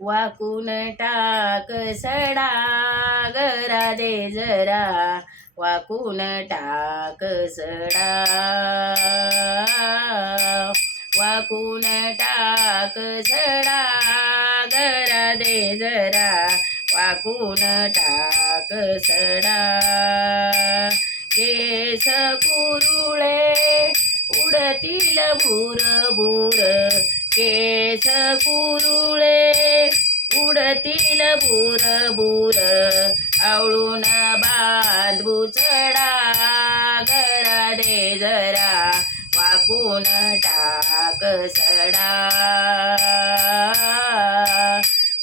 वाकून टाक सडा गरा दे जरा वाकून टाक सडा वाकून टाक सडा गरा दे जरा वाकून टाक सडा केस कुरुळे उडतील भूर भूर केस कुरुळे उडतील भूर भूर आवळून बांधू चढा गरा दे जरा वाकून टाक सडा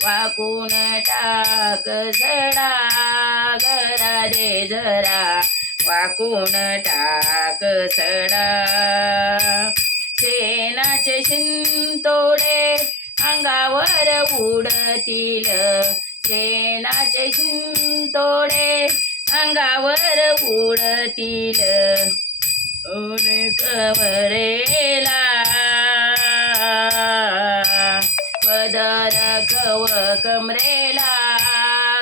वाकून टाक सडा गरा दे जरा वाकून टाक सडा शेणाचे शिंतोडे अंगावर उडतील शेणाचे शिंतोडे अंगावर उडतील कवरेला पदर कव कमरेला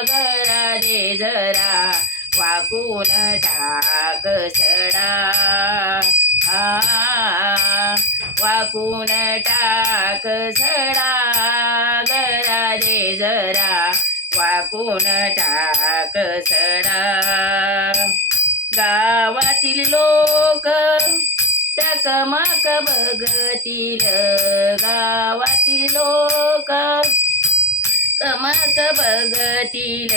गरा दे जरा वाकून टाक सडा वाकून टाक सडा गरा दे जरा वाकून टाक सडा गावातील लोक टकमक बघतील गावातील लोक कमक बघतील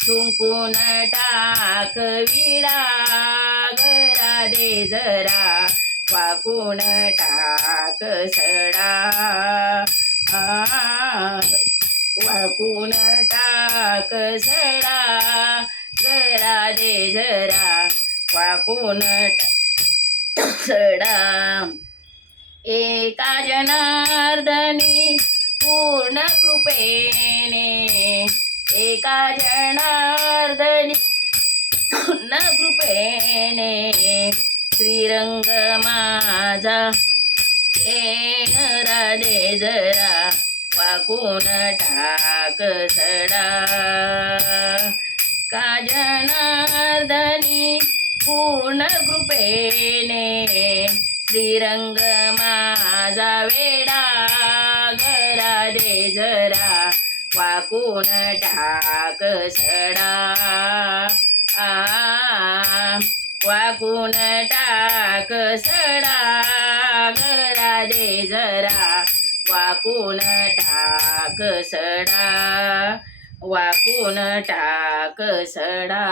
थुंकून टाक विडा गरा दे जरा वाकून टाक सडा वाकून टाक सडा गरा दे जरा वाकून सडा एका जनार्दनी पूर्ण कृपेने एका जनार्दनी पूर्ण कृपेने श्रीरंग माझा गरा दे जरा वाकून टाक सडा का जनार्दनी पूर्ण कृपेने श्रीरंग माझा वेडा गरा दे जरा वाकून टाक सडा वाकून टाक सडा गरा दे जरा वाकून टाक सडा वाकून टाक सडा